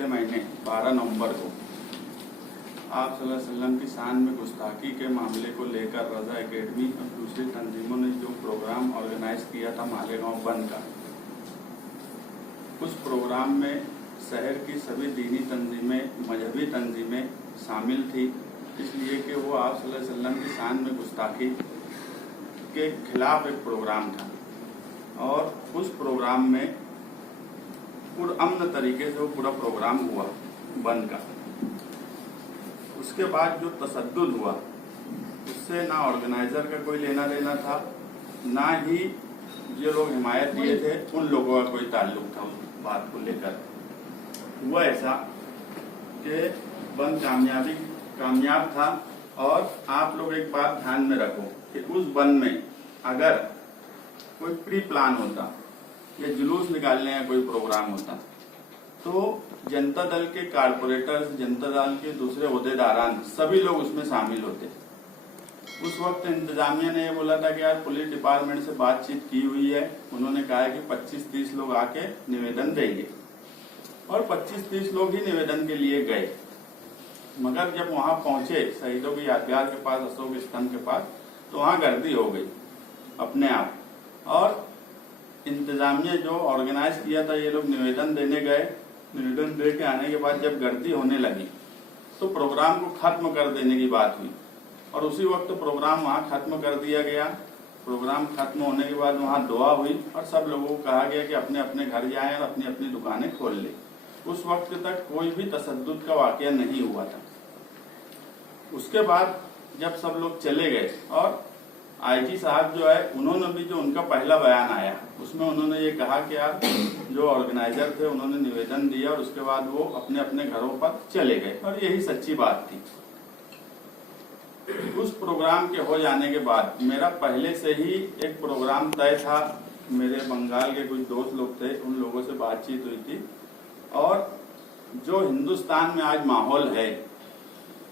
पिछले महीने 12 नवंबर को आप सल्लल्लाहु अलैहि वसल्लम की शान में गुस्ताखी के मामले को लेकर रज़ा एकेडमी और दूसरी तंजीमों ने जो प्रोग्राम ऑर्गेनाइज किया था मालेगांव बंद का, उस प्रोग्राम में शहर की सभी दीनी तंजीमें, मजहबी तंजीमें शामिल थी, इसलिए कि वो आप सल्लल्लाहु अलैहि वसल्लम की शान में गुस्ताखी के खिलाफ एक प्रोग्राम था और उस प्रोग्राम में पुरअमन तरीके से वो पूरा प्रोग्राम हुआ बंद का। उसके बाद जो तशद्दुद हुआ उससे ना ऑर्गेनाइजर का कोई लेना देना था, ना ही जो लोग हिमायत दिए थे उन लोगों का कोई ताल्लुक था उस बात को लेकर। हुआ ऐसा कि बंद कामयाब था और आप लोग एक बात ध्यान में रखो कि उस बंद में अगर कोई प्री प्लान होता या जुलूस निकालने का कोई प्रोग्राम होता तो जनता दल के कारपोरेटर्स, जनता दल के दूसरे ओहदेदारान सभी लोग उसमें शामिल होते। उस वक्त इंतजामिया ने ये बोला था कि यार पुलिस डिपार्टमेंट से बातचीत की हुई है, उन्होंने कहा है कि 25-30 लोग आके निवेदन देंगे और 25-30 लोग ही निवेदन के लिए गए। मगर जब वहां पहुंचे शहीदों की यादगार के पास, अशोक स्तंभ के पास, तो वहां गर्दी हो गई अपने आप। और इंतजामिया जो ऑर्गेनाइज किया था, ये लोग निवेदन देने गए, निवेदन दे के आने के बाद जब गर्दी होने लगी तो प्रोग्राम को खत्म कर देने की बात हुई और उसी वक्त प्रोग्राम वहां खत्म कर दिया गया। प्रोग्राम खत्म होने के बाद वहां दुआ हुई और सब लोगों को कहा गया कि अपने अपने घर जाएं और अपनी अपनी दुकानें खोल ले। उस वक्त तक कोई भी तशद्दुद का वाकया नहीं हुआ था। उसके बाद जब सब लोग चले गए और आईजी साहब जो है उन्होंने भी जो उनका पहला बयान आया उसमें उन्होंने ये कहा कि यार जो ऑर्गेनाइजर थे उन्होंने निवेदन दिया और उसके बाद वो अपने अपने घरों पर चले गए और यही सच्ची बात थी। उस प्रोग्राम के हो जाने के बाद मेरा पहले से ही एक प्रोग्राम तय था। मेरे बंगाल के कुछ दोस्त लोग थे, उन लोगों से बातचीत हुई थी और जो हिंदुस्तान में आज माहौल है,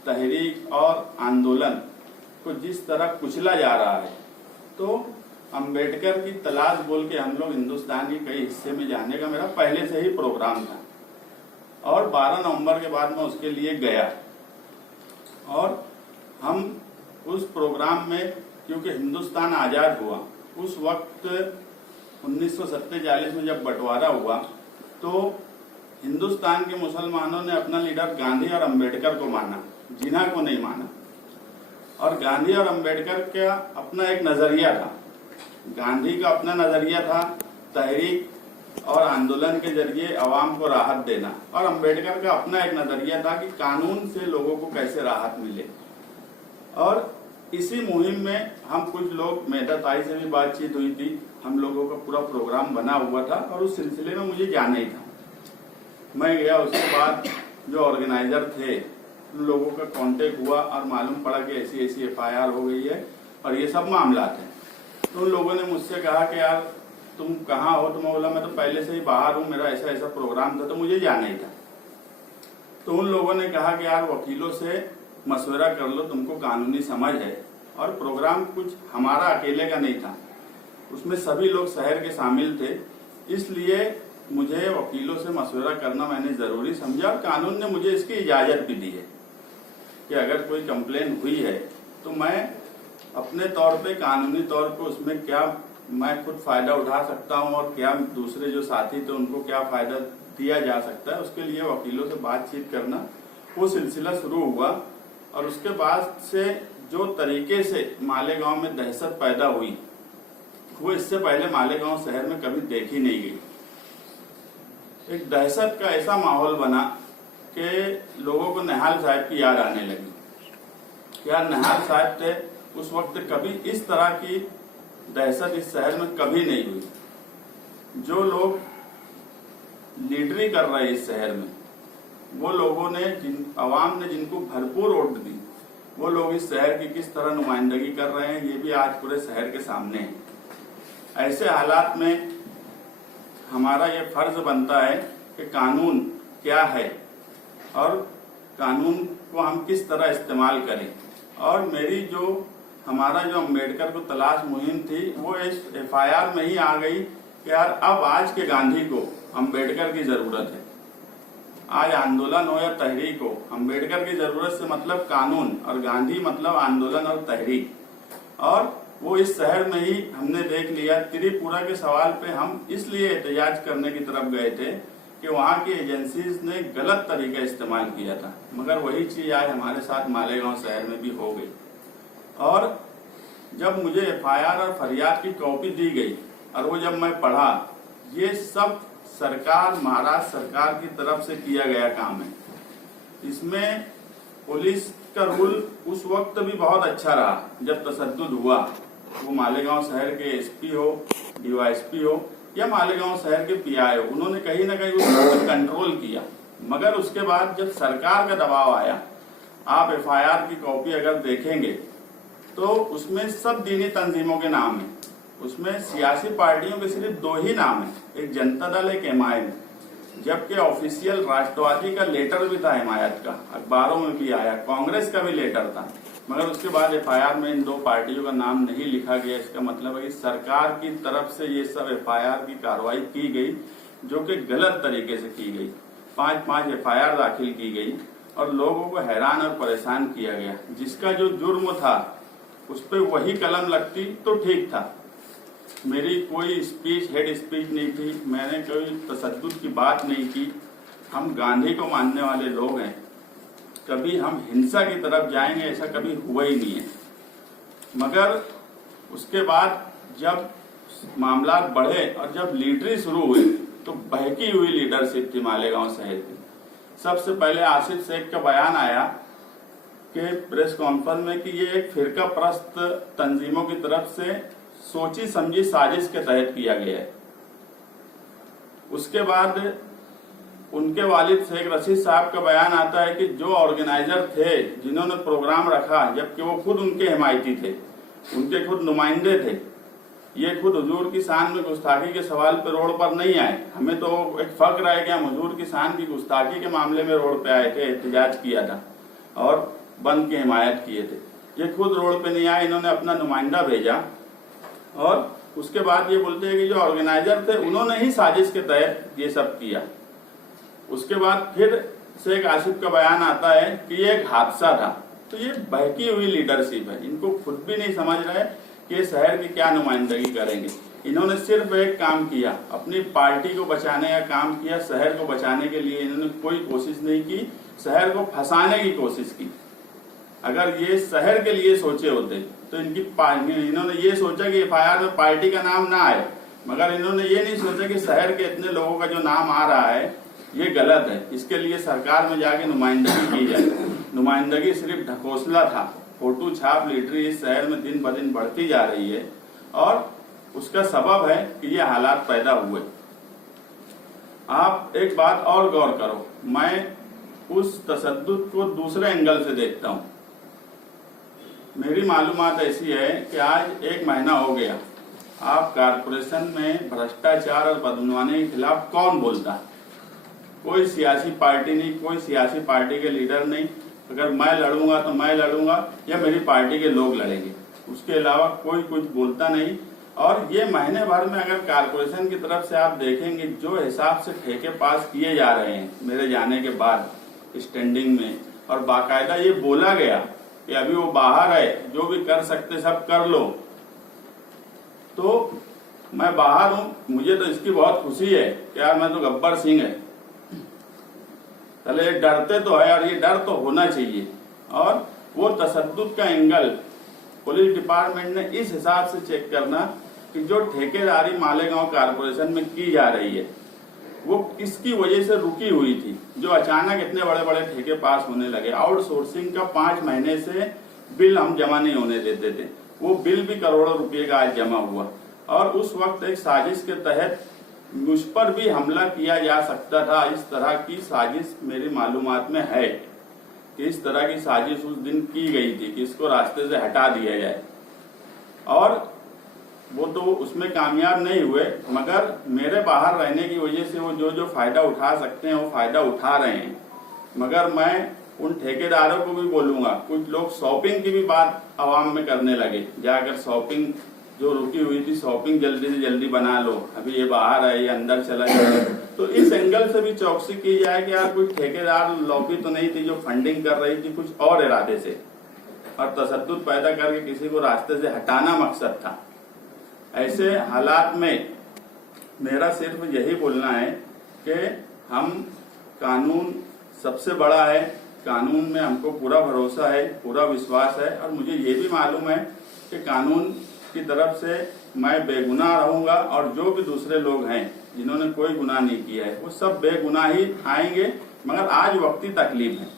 तहरीक और आंदोलन को जिस तरह कुचला जा रहा है, तो अंबेडकर की तलाश बोल के हम लोग हिंदुस्तान के कई हिस्से में जाने का मेरा पहले से ही प्रोग्राम था और 12 नवंबर के बाद मैं उसके लिए गया। और हम उस प्रोग्राम में, क्योंकि हिंदुस्तान आजाद हुआ उस वक्त 1947 में जब बंटवारा हुआ तो हिंदुस्तान के मुसलमानों ने अपना लीडर गांधी और अंबेडकर को माना, जिन्ना को नहीं माना। और गांधी और अंबेडकर का अपना एक नजरिया था, गांधी का अपना नजरिया था तहरीक और आंदोलन के जरिए अवाम को राहत देना, और अंबेडकर का अपना एक नजरिया था कि कानून से लोगों को कैसे राहत मिले। और इसी मुहिम में हम कुछ लोग, मेहता से भी बातचीत हुई थी, हम लोगों का पूरा प्रोग्राम बना हुआ था और उस सिलसिले में मुझे जाना ही था। मैं गया, उसके बाद जो ऑर्गेनाइजर थे उन लोगों का कांटेक्ट हुआ और मालूम पड़ा कि ऐसी ऐसी FIR हो गई है और ये सब मामला थे। तो उन लोगों ने मुझसे कहा कि यार तुम कहाँ हो? तो मैं बोला मैं तो पहले से ही बाहर हूँ, मेरा ऐसा ऐसा प्रोग्राम था तो मुझे जाना ही था। तो उन लोगों ने कहा कि यार वकीलों से मशवरा कर लो, तुमको कानूनी समझ है। और प्रोग्राम कुछ हमारा अकेले का नहीं था, उसमें सभी लोग शहर के शामिल थे, इसलिए मुझे वकीलों से मशवरा करना मैंने जरूरी समझा और कानून ने मुझे इसकी इजाजत भी दी है कि अगर कोई कंप्लेन हुई है तो मैं अपने तौर पे, कानूनी तौर पे उसमें क्या मैं खुद फायदा उठा सकता हूं और क्या दूसरे जो साथी थे उनको क्या फायदा दिया जा सकता है, उसके लिए वकीलों से बातचीत करना, वो सिलसिला शुरू हुआ। और उसके बाद से जो तरीके से मालेगांव में दहशत पैदा हुई वो इससे पहले मालेगांव शहर में कभी देखी नहीं गई। एक दहशत का ऐसा माहौल बना कि लोगों को निहाल साहब की याद आने लगी। यार निहाल साहब थे उस वक्त, कभी इस तरह की दहशत इस शहर में कभी नहीं हुई। जो लोग लीडरी कर रहे हैं इस शहर में, वो लोगों ने, अवाम ने जिनको भरपूर वोट दी, वो लोग इस शहर की किस तरह नुमाइंदगी कर रहे हैं ये भी आज पूरे शहर के सामने है। ऐसे हालात में हमारा ये फर्ज बनता है कि कानून क्या है और कानून को हम किस तरह इस्तेमाल करें। और मेरी जो, हमारा जो अम्बेडकर को तलाश मुहिम थी वो इस FIR में ही आ गई कि यार अब आज के गांधी को अम्बेडकर की जरूरत है। आज आंदोलन हो या तहरीक हो, अंबेडकर की जरूरत से मतलब कानून और गांधी मतलब आंदोलन और तहरीक। और वो इस शहर में ही हमने देख लिया। त्रिपुरा के सवाल पे हम इसलिए एहतजाज करने की तरफ गए थे कि वहाँ की एजेंसीज ने गलत तरीका इस्तेमाल किया था, मगर वही चीज आज हमारे साथ मालेगांव शहर में भी हो गई। और जब मुझे एफआईआर और फरियाद की कॉपी दी गई और वो जब मैं पढ़ा, ये सब सरकार, महाराष्ट्र सरकार की तरफ से किया गया काम है। इसमें पुलिस का रूल उस वक्त भी बहुत अच्छा रहा जब तशद्दुद हुआ, वो मालेगांव शहर के एसपी हो, डीवाईएसपी हो या मालेगांव शहर के पीआई हो, उन्होंने कहीं ना कहीं उसको कंट्रोल किया। मगर उसके बाद जब सरकार का दबाव आया, आप एफआईआर की कॉपी अगर देखेंगे तो उसमें सब दीनी तंजीमों के नाम है। उसमें सियासी पार्टियों के सिर्फ 2 ही नाम है, एक जनता दल, एक एमआईएम। जबकि ऑफिशियल राष्ट्रवादी का लेटर भी था हिमायत का, अखबारों में भी आया, कांग्रेस का भी लेटर था, मगर उसके बाद एफआईआर में इन 2 पार्टियों का नाम नहीं लिखा गया। इसका मतलब है कि सरकार की तरफ से ये सब एफआईआर की कार्रवाई की गई, जो कि गलत तरीके से की गई। 5-5 एफआईआर दाखिल की गई और लोगों को हैरान और परेशान किया गया। जिसका जो जुर्म था उस पर वही कलम लगती तो ठीक था। मेरी कोई स्पीच, हेड स्पीच नहीं थी, मैंने कोई तशद्दुद की बात नहीं की। हम गांधी को मानने वाले लोग हैं, कभी हम हिंसा की तरफ जाएंगे ऐसा कभी हुआ ही नहीं है। मगर उसके बाद जब मामला बढ़े और जब लीडरी शुरू हुई तो बहकी हुई लीडरशिप थी मालेगांव शहर की। सबसे पहले आसिफ शेख का बयान आया कि प्रेस कॉन्फ्रेंस में कि ये एक फिरका परस्त तंजीमों की तरफ से सोची समझी साजिश के तहत किया गया है। उसके बाद उनके वालिद शेख रशीद साहब का बयान आता है कि जो ऑर्गेनाइजर थे, जिन्होंने प्रोग्राम रखा, जबकि वो खुद उनके हिमायती थे, उनके खुद नुमाइंदे थे, ये खुद हुजूर की शान में गुस्ताखी के सवाल पे रोड पर नहीं आए। हमें तो एक फक्र है कि हम हुजूर की शान की गुस्ताखी के मामले में रोड पे आए थे, एहतजाज किया था और बंद की हिमायत किए थे। ये खुद रोड पे नहीं आए, इन्होंने अपना नुमाइंदा भेजा और उसके बाद ये बोलते हैं कि जो ऑर्गेनाइजर थे उन्होंने ही साजिश के तहत ये सब किया। उसके बाद फिर शेख आसिफ का बयान आता है कि ये एक हादसा था। तो ये बहकी हुई लीडरशिप है, इनको खुद भी नहीं समझ रहे कि ये शहर की क्या नुमाइंदगी करेंगे। इन्होंने सिर्फ एक काम किया, अपनी पार्टी को बचाने का काम किया, शहर को बचाने के लिए इन्होंने कोई कोशिश नहीं की, शहर को फंसाने की कोशिश की। अगर ये शहर के लिए सोचे होते तो इन्होंने ये सोचा कि एफआईआर में पार्टी का नाम ना आए, मगर इन्होंने ये नहीं सोचा कि शहर के इतने लोगों का जो नाम आ रहा है ये गलत है, इसके लिए सरकार में जाके नुमाइंदगी की जाए। नुमाइंदगी सिर्फ ढकोसला था, फोटो छाप लीडरी इस शहर में दिन ब दिन बढ़ती जा रही है और उसका सबब है कि ये हालात पैदा हुए। आप एक बात और गौर करो, मैं उस तशद्दुद को दूसरे एंगल से देखता हूँ। मेरी मालूमात ऐसी है कि आज 1 महीना हो गया, आप कारपोरेशन में भ्रष्टाचार और बदनवानी के खिलाफ कौन बोलता है? कोई सियासी पार्टी नहीं, कोई सियासी पार्टी के लीडर नहीं। अगर मैं लड़ूंगा तो मैं लड़ूंगा या मेरी पार्टी के लोग लड़ेंगे, उसके अलावा कोई कुछ बोलता नहीं। और ये महीने भर में अगर कारपोरेशन की तरफ से आप देखेंगे जो हिसाब से ठेके पास किए जा रहे हैं मेरे जाने के बाद स्टैंडिंग में, और बाकायदा ये बोला गया कि अभी वो बाहर है, जो भी कर सकते सब कर लो, तो मैं बाहर हूं, मुझे तो इसकी बहुत खुशी है कि यार मैं तो गब्बर सिंह है। चले डरते तो है और ये डर तो होना चाहिए। और वो तशद्दुद का एंगल पुलिस डिपार्टमेंट ने इस हिसाब से चेक करना कि जो ठेकेदारी मालेगांव कारपोरेशन में की जा रही है वो किसकी वजह से रुकी हुई थी, जो अचानक इतने बड़े बड़े ठेके पास होने लगे। आउटसोर्सिंग का 5 महीने से बिल हम जमा नहीं होने देते थे, वो बिल भी करोड़ों रुपए का आज जमा हुआ। और उस वक्त एक साजिश के तहत मुझ पर भी हमला किया जा सकता था। इस तरह की साजिश मेरी मालूमात में है कि इस तरह की साजिश उस दिन की गई थी कि इसको रास्ते से हटा दिया जाए, और वो तो उसमें कामयाब नहीं हुए। मगर मेरे बाहर रहने की वजह से वो जो फायदा उठा सकते हैं वो फायदा उठा रहे हैं। मगर मैं उन ठेकेदारों को भी बोलूंगा, कुछ लोग शॉपिंग की भी बात आवाम में करने लगे, जाकर शॉपिंग जो रुकी हुई थी शॉपिंग जल्दी से जल्दी बना लो, अभी ये बाहर है, ये अंदर चला गया। तो इस एंगल से भी चौकसी की जाए कि यार कोई ठेकेदार लॉबी तो नहीं थी जो फंडिंग कर रही थी कुछ और इरादे से, और तशद्दुद पैदा करके किसी को रास्ते से हटाना मकसद था। ऐसे हालात में मेरा सिर्फ यही बोलना है कि हम कानून सबसे बड़ा है, कानून में हमको पूरा भरोसा है, पूरा विश्वास है, और मुझे ये भी मालूम है कि कानून की तरफ से मैं बेगुनाह रहूंगा, और जो भी दूसरे लोग हैं जिन्होंने कोई गुनाह नहीं किया है वो सब बेगुनाह ही आएंगे। मगर आज वक्ती तकलीफ है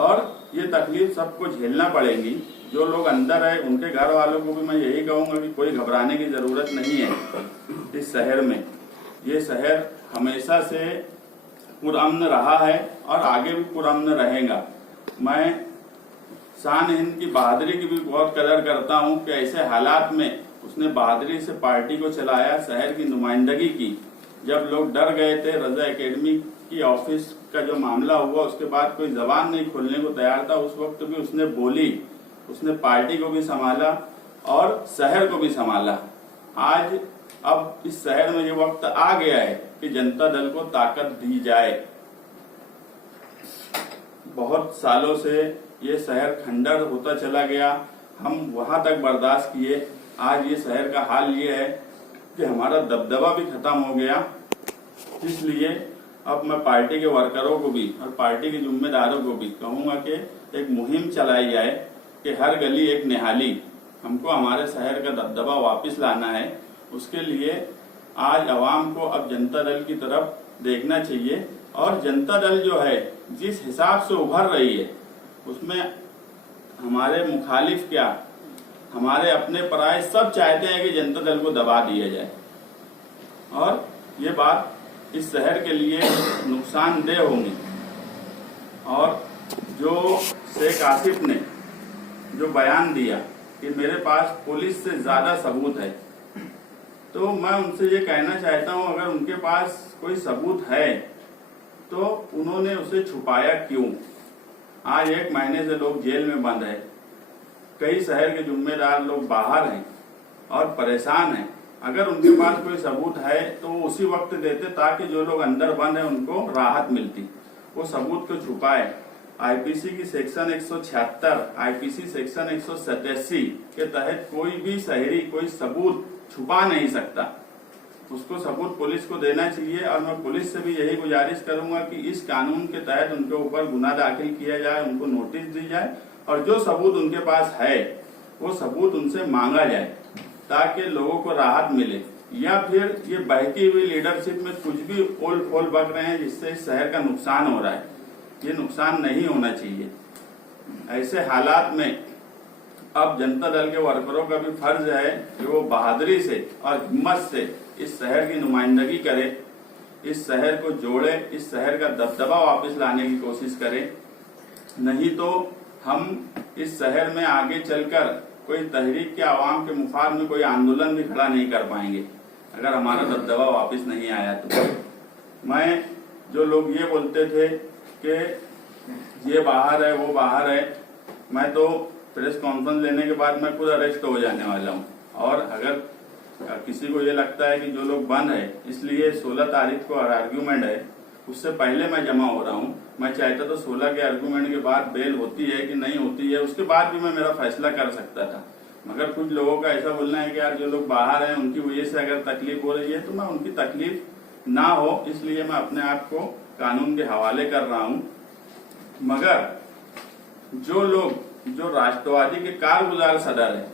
और ये तकलीफ सबको झेलना पड़ेगी। जो लोग अंदर है उनके घर वालों को भी मैं यही कहूंगा कि कोई घबराने की जरूरत नहीं है। इस शहर में, ये शहर हमेशा से पुरअमन रहा है और आगे भी पुरअमन रहेगा। मैं शान हिंद की बहादुरी की भी बहुत कदर करता हूं कि ऐसे हालात में उसने बहादुरी से पार्टी को चलाया, शहर की नुमाइंदगी की। जब लोग डर गए थे, रजा एकेडमी की ऑफिस का जो मामला हुआ उसके बाद कोई जबान नहीं खोलने को तैयार था, उस वक्त भी उसने बोली, उसने पार्टी को भी संभाला और शहर को भी संभाला। आज अब इस शहर में ये वक्त आ गया है कि जनता दल को ताकत दी जाए। बहुत सालों से ये शहर खंडर होता चला गया, हम वहां तक बर्दाश्त किए। आज ये शहर का हाल ये है कि हमारा दबदबा भी खत्म हो गया। इसलिए अब मैं पार्टी के वर्करों को भी और पार्टी के जिम्मेदारों को भी कहूंगा कि एक मुहिम चलाई जाए कि हर गली एक निहाली। हमको हमारे शहर का दबदबा वापस लाना है। उसके लिए आज अवाम को अब जनता दल की तरफ देखना चाहिए, और जनता दल जो है जिस हिसाब से उभर रही है उसमें हमारे मुखालिफ क्या, हमारे अपने पराये सब चाहते हैं कि जनता दल को दबा दिया जाए, और ये बात इस शहर के लिए नुकसानदेह होंगी। और जो शेख आसिफ ने जो बयान दिया कि मेरे पास पुलिस से ज्यादा सबूत है, तो मैं उनसे ये कहना चाहता हूं अगर उनके पास कोई सबूत है तो उन्होंने उसे छुपाया क्यों? आज 1 महीने से लोग जेल में बंद है, कई शहर के जिम्मेदार लोग बाहर हैं और परेशान हैं। अगर उनके पास कोई सबूत है तो वो उसी वक्त देते ताकि जो लोग अंदर बंद हैं उनको राहत मिलती। वो सबूत को छुपाए। आईपीसी की सेक्शन 176, आईपीसी सेक्शन 187 के तहत कोई भी शहरी कोई सबूत छुपा नहीं सकता, उसको सबूत पुलिस को देना चाहिए। और मैं पुलिस से भी यही गुजारिश करूंगा कि इस कानून के तहत उनके ऊपर गुनाह दाखिल किया जाए, उनको नोटिस दी जाए, और जो सबूत उनके पास है वो सबूत उनसे मांगा जाए ताकि लोगों को राहत मिले। या फिर ये बहकी हुई लीडरशिप में कुछ भी ओल फोल बक रहे हैं जिससे इस शहर का नुकसान हो रहा है, ये नुकसान नहीं होना चाहिए। ऐसे हालात में अब जनता दल के वर्करों का भी फर्ज है कि वो बहादुरी से और हिम्मत से इस शहर की नुमाइंदगी करे, इस शहर को जोड़े, इस शहर का दबदबा वापस लाने की कोशिश करे। नहीं तो हम इस शहर में आगे चलकर कोई तहरीक के आवाम के मुफाद में कोई आंदोलन भी खड़ा नहीं कर पाएंगे अगर हमारा दबदबा वापस नहीं आया तो। मैं जो लोग ये बोलते थे कि ये बाहर है वो बाहर है, मैं तो प्रेस कॉन्फ्रेंस लेने के बाद मैं खुद अरेस्ट हो जाने वाला हूँ। और अगर किसी को ये लगता है कि जो लोग बंद है इसलिए 16 तारीख को आर्ग्यूमेंट है, उससे पहले मैं जमा हो रहा हूँ। मैं चाहता तो 16 के आर्ग्यूमेंट के बाद बेल होती है कि नहीं होती है उसके बाद भी मैं मेरा फैसला कर सकता था। मगर कुछ लोगों का ऐसा बोलना है कि यार जो लोग बाहर हैं उनकी वजह से अगर तकलीफ हो रही है तो मैं उनकी तकलीफ ना हो, इसलिए मैं अपने आप को कानून के हवाले कर रहा हूँ। मगर जो लोग जो राष्ट्रवादी के कारगुजार सदर है,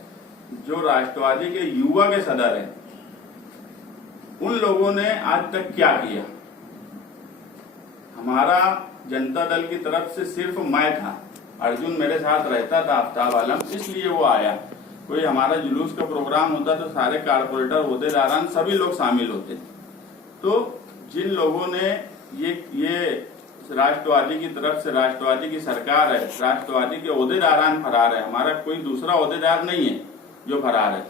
जो राष्ट्रवादी के युवा के सदर है, उन लोगों ने आज तक क्या किया? हमारा जनता दल की तरफ से सिर्फ मैं था, अर्जुन मेरे साथ रहता था, आफ्ताब आलम, इसलिए वो आया। कोई हमारा जुलूस का प्रोग्राम होता तो सारे कारपोरेटर ओहदेदारान सभी लोग शामिल होते। तो जिन लोगों ने ये राष्ट्रवादी की तरफ से, राष्ट्रवादी की सरकार है, राष्ट्रवादी के ओहदेदारान फरार है, हमारा कोई दूसरा ओहदेदार नहीं है जो फरार है,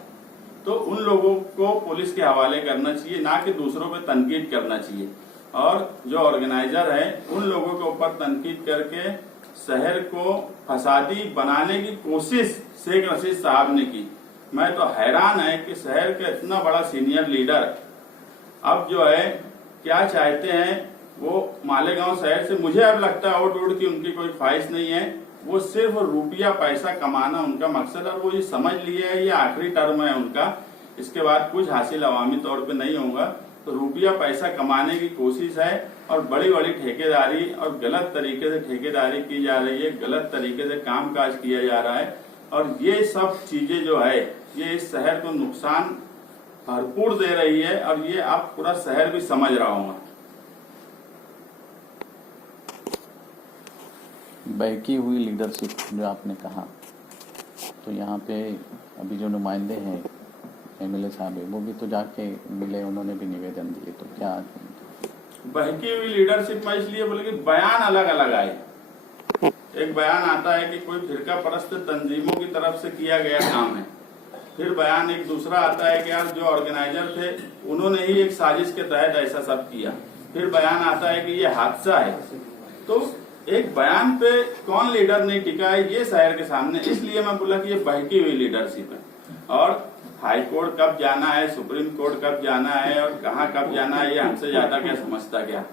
तो उन लोगों को पुलिस के हवाले करना चाहिए, ना कि दूसरों पे तनकीद करना चाहिए। और जो ऑर्गेनाइजर है उन लोगों के ऊपर तनकीद करके शहर को फसादी बनाने की कोशिश शेख रशीद साहब ने की। मैं तो हैरान है कि शहर के इतना बड़ा सीनियर लीडर अब जो है क्या चाहते हैं। वो मालेगांव शहर से मुझे अब लगता है उड़ की उनकी कोई ख्वाहिश नहीं है, वो सिर्फ रुपया पैसा कमाना उनका मकसद है। और वो ये समझ लिए है ये आखिरी टर्म है उनका, इसके बाद कुछ हासिल अवामी तौर पे नहीं होगा। तो रुपया पैसा कमाने की कोशिश है और बड़ी बड़ी ठेकेदारी और गलत तरीके से ठेकेदारी की जा रही है, गलत तरीके से कामकाज किया जा रहा है। और ये सब चीजें जो है ये इस शहर को नुकसान भरपूर दे रही है और ये आप पूरा शहर भी समझ रहा होगा। बहकी हुई लीडरशिप जो आपने कहा, तो यहाँ पे अभी जो नुमाइंदे हैं एमएलए साहब है वो भी तो जाके मिले, उन्होंने भी निवेदन दिए, तो क्या बहकी हुई लीडरशिप में इसलिए बोले कि बयान अलग अलग आए। एक बयान आता है कि कोई फिरका परस्त तंजीमों की तरफ से किया गया काम है, फिर बयान एक दूसरा आता है कि यार जो ऑर्गेनाइजर थे उन्होंने ही एक साजिश के तहत ऐसा सब किया, फिर बयान आता है कि ये हादसा है। तो एक बयान पे कौन लीडर नहीं टिका है ये शहर के सामने, इसलिए मैं बोला कि ये बहकी हुई लीडरशिप है। और हाई कोर्ट कब जाना है, सुप्रीम कोर्ट कब जाना है और कहाँ कब जाना है ये हमसे ज्यादा क्या समझता क्या।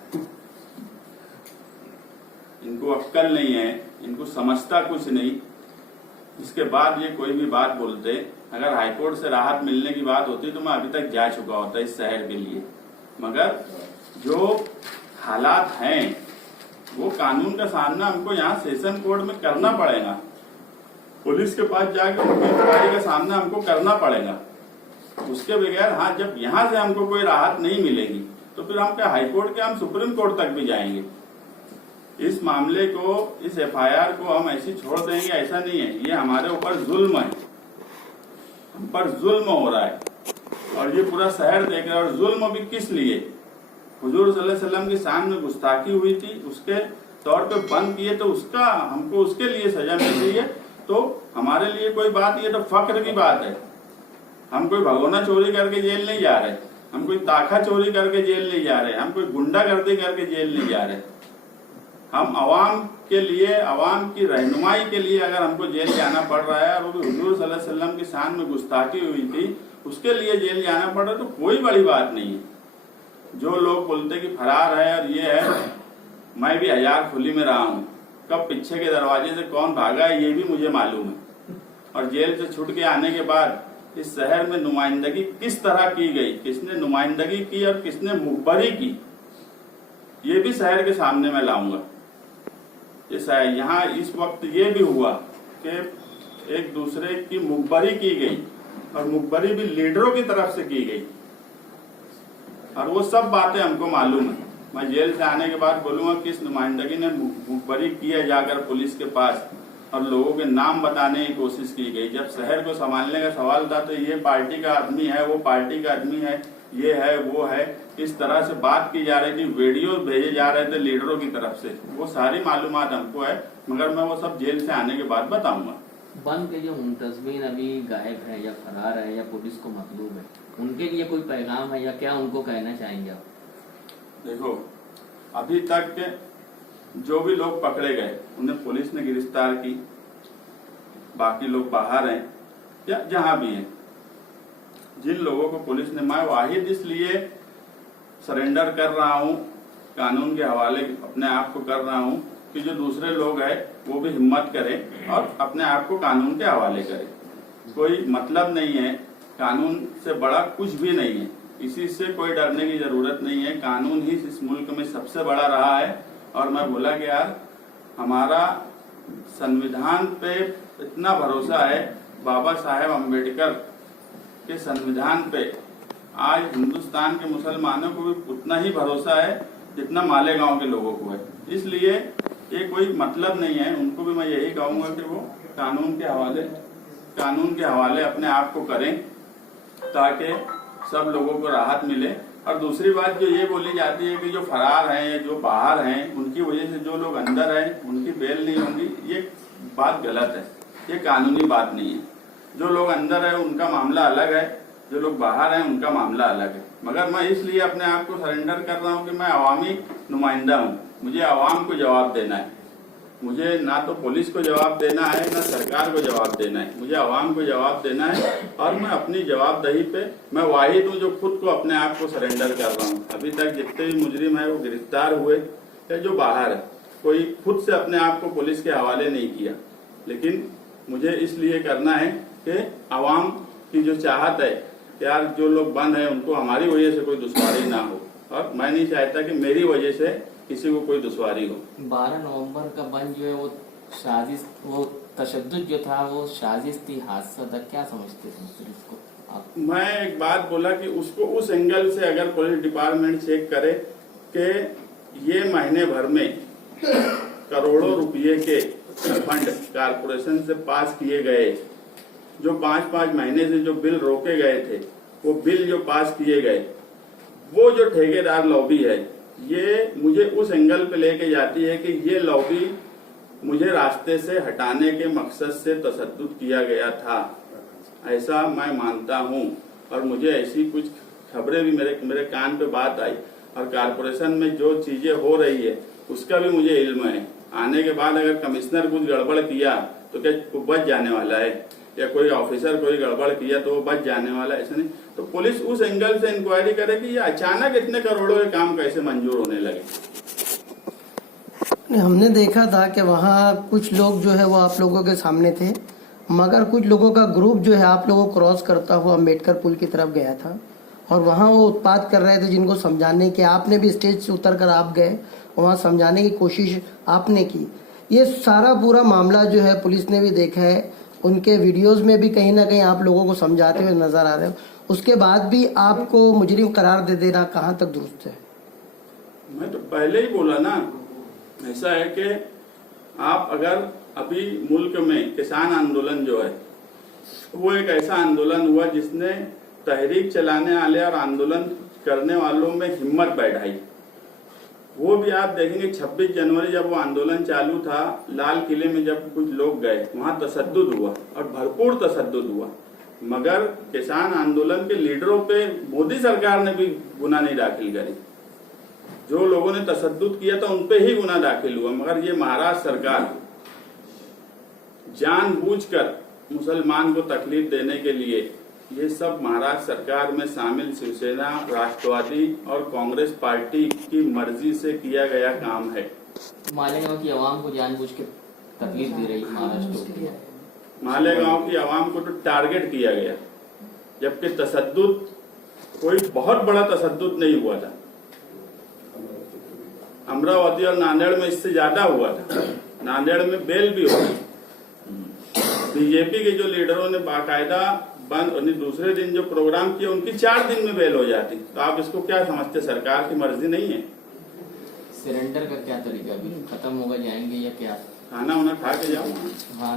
इनको अक्कल नहीं है, इनको समझता कुछ नहीं। इसके बाद ये कोई भी बात बोलते, अगर हाईकोर्ट से राहत मिलने की बात होती तो मैं अभी तक जा चुका होता इस शहर के लिए। मगर जो हालात हैं वो कानून का सामना हमको यहाँ सेशन कोर्ट में करना पड़ेगा, पुलिस के पास जाकर उनकी इंक्वायरी का सामना हमको करना पड़ेगा। उसके बगैर हाँ जब यहाँ से हमको कोई राहत नहीं मिलेगी तो फिर हम क्या हाईकोर्ट के हम सुप्रीम कोर्ट तक भी जाएंगे। इस मामले को, इस एफआईआर को हम ऐसी छोड़ देंगे ऐसा नहीं है, ये हमारे ऊपर जुल्म है, हम पर जुल्म हो रहा है और ये पूरा शहर देख रहा है। और जुल्म भी किस लिए, हुजूर सल्लल्लाहु अलैहि वसल्लम की शान में गुस्ताखी हुई थी, उसके तौर पे बंद किए तो उसका हमको उसके लिए सजा मिल रही है। तो हमारे लिए कोई बात, ये तो फख्र की बात है। हम कोई भगोना चोरी करके जेल नहीं जा रहे, हम कोई ताखा चोरी करके जेल नहीं जा रहे, हम कोई गुंडागर्दी करके जेल नहीं जा रहे। हम अवाम के लिए, अवाम की रहनुमाई के लिए अगर हमको जेल जाना पड़ रहा है और वो भी हुजूर सल्लल्लाहु अलैहि वसल्लम की शान में गुस्ताखी हुई थी उसके लिए जेल जाना पड़ रहा है, तो कोई बड़ी बात नहीं है। जो लोग बोलते कि फरार है और ये है, मैं भी हजार खुली में रहा हूँ, कब पीछे के दरवाजे से कौन भागा है ये भी मुझे मालूम है। और जेल से छूट के आने के बाद इस शहर में नुमाइंदगी किस तरह की गई, किसने नुमाइंदगी की और किसने मुखबरी की, ये भी शहर के सामने मैं लाऊंगा। यहाँ इस वक्त ये भी हुआ कि एक दूसरे की मुखबरी की गई और मुखबरी भी लीडरों की तरफ से की गई और वो सब बातें हमको मालूम है। मैं जेल से आने के बाद बोलूंगा किस नुमाइंदगी ने मुखबरी की है जाकर पुलिस के पास और लोगों के नाम बताने की कोशिश की गई। जब शहर को संभालने का सवाल था तो ये पार्टी का आदमी है, वो पार्टी का आदमी है, ये है वो है, इस तरह से बात की जा रही थी, वीडियो भेजे जा रहे थे लीडरों की तरफ से, वो सारी मालूमात हमको है। मगर मैं वो सब जेल से आने के बाद बताऊंगा। बंद के जो मुंतजमीन अभी गायब है या फरार है या पुलिस को मतलूब है, उनके लिए कोई पैगाम है या क्या उनको कहना चाहेंगे आप? देखो अभी तक जो भी लोग पकड़े गए उन्हें पुलिस ने गिरफ्तार की, बाकी लोग बाहर हैं या जहां भी हैं। जिन लोगों को पुलिस ने, मैं वाहिद इसलिए सरेंडर कर रहा हूं, कानून के हवाले अपने आप को कर रहा हूं कि जो दूसरे लोग हैं वो भी हिम्मत करें और अपने आप को कानून के हवाले करें। कोई मतलब नहीं है, कानून से बड़ा कुछ भी नहीं है, इसी से कोई डरने की जरूरत नहीं है। कानून ही इस मुल्क में सबसे बड़ा रहा है। और मैं बोला कि यार हमारा संविधान पे इतना भरोसा है, बाबा साहेब अम्बेडकर के संविधान पे आज हिंदुस्तान के मुसलमानों को भी उतना ही भरोसा है जितना मालेगांव के लोगों को है। इसलिए ये कोई मतलब नहीं है, उनको भी मैं यही कहूंगा कि वो कानून के हवाले अपने आप को करें ताकि सब लोगों को राहत मिले। और दूसरी बात जो ये बोली जाती है कि जो फरार हैं या जो बाहर हैं उनकी वजह से जो लोग अंदर हैं उनकी बेल नहीं होगी, ये बात गलत है, ये कानूनी बात नहीं है। जो लोग अंदर है उनका मामला अलग है, जो लोग बाहर हैं उनका मामला अलग है। मगर मैं इसलिए अपने आप को सरेंडर कर रहा हूँ कि मैं अवामी नुमाइंदा हूँ, मुझे अवाम को जवाब देना है। मुझे ना तो पुलिस को जवाब देना है ना सरकार को जवाब देना है, मुझे आवाम को जवाब देना है। और मैं अपनी जवाबदेही पे मैं वाहिद हूँ जो खुद को अपने आप को सरेंडर कर रहा हूँ। अभी तक जितने भी मुजरिम है वो गिरफ्तार हुए या जो बाहर है, कोई खुद से अपने आप को पुलिस के हवाले नहीं किया। लेकिन मुझे इसलिए करना है कि आवाम की जो चाहत है यार जो लोग बंद हैं उनको हमारी वजह से कोई दुश्वारी ना हो, और मैं नहीं चाहता कि मेरी वजह से किसी को कोई दुश्वारी हो। 12 नवंबर का बंद जो है वो साजिश, वो तशद्दुद जो था वो साजिश थी, हादसा था, क्या समझते थे इसको आप? मैं एक बात बोला कि उसको उस एंगल से अगर पुलिस डिपार्टमेंट चेक करे कि ये महीने भर में करोड़ों रुपए के फंड कारपोरेशन से पास किए गए, जो 5-5 महीने से जो बिल रोके गए थे वो बिल जो पास किए गए, वो जो ठेकेदार लॉबी है ये मुझे उस एंगल पे लेके जाती है कि ये लॉबी मुझे रास्ते से हटाने के मकसद से तशद्दुद किया गया था, ऐसा मैं मानता हूँ। और मुझे ऐसी कुछ खबरें भी मेरे कान पे बात आई, और कारपोरेशन में जो चीजें हो रही है उसका भी मुझे इल्म है। आने के बाद अगर कमिश्नर कुछ गड़बड़ किया तो क्या वो बच जाने वाला है, या कोई ऑफिसर कोई गड़बड़ किया तो वो बच जाने वाला है, ऐसा नहीं। तो पुलिस उस एंगल से इंक्वायरी करे कि ये अचानक इतने करोड़ों के काम कैसे मंजूर होने लगे। हमने देखा था कि वहाँ कुछ लोग जो है वो आप लोगों के सामने थे, मगर कुछ लोगों का ग्रुप जो है आप लोगों को क्रॉस करता हुआ अम्बेडकर पुल की तरफ गया था, और वहाँ वो उत्पात कर रहे थे, जिनको समझाने के आपने भी स्टेज से उतर कर आप गए, वहाँ समझाने की कोशिश आपने की। ये सारा पूरा मामला जो है पुलिस ने भी देखा है, उनके वीडियोस में भी कहीं ना कहीं आप लोगों को समझाते हुए नजर आ रहे हो, उसके बाद भी आपको मुजरिम करार दे देना कहाँ तक दुरुस्त है? मैं तो पहले ही बोला ना, ऐसा है कि आप अगर अभी मुल्क में किसान आंदोलन जो है वो एक ऐसा आंदोलन हुआ जिसने तहरीक चलाने वाले और आंदोलन करने वालों में हिम्मत बैठाई। वो भी आप देखेंगे 26 जनवरी जब वो आंदोलन चालू था, लाल किले में जब कुछ लोग गए वहां तशद्दुद हुआ और भरपूर तशद्दुद हुआ, मगर किसान आंदोलन के लीडरों पे मोदी सरकार ने भी गुना नहीं दाखिल करी। जो लोगों ने तशद्दुद किया था उन पे ही गुना दाखिल हुआ, मगर ये महाराष्ट्र सरकार जानबूझकर मुसलमान को तकलीफ देने के लिए, ये सब महाराष्ट्र सरकार में शामिल शिवसेना, राष्ट्रवादी और कांग्रेस पार्टी की मर्जी से किया गया काम है। मालेगांव की आवाम को जानबूझ के तकलीफ दे रही है महाराष्ट्र। मालेगांव की आवाम को तो टारगेट किया गया, जबकि तशद्दुद कोई बहुत बड़ा तशद्दुद नहीं हुआ था। अमरावती और नांदेड़ में इससे ज्यादा हुआ था। नांदेड़ में बेल भी हो गई। बीजेपी के जो लीडरों ने बाकायदा बंद, दूसरे दिन जो प्रोग्राम किया उनकी 4 दिन में बेल हो जाती। तो आप इसको क्या समझते, सरकार की मर्जी नहीं है? सरेंडर का क्या तरीका, अभी खत्म होगा जाएंगे या क्या? खाना वाना खा के जाओ। हाँ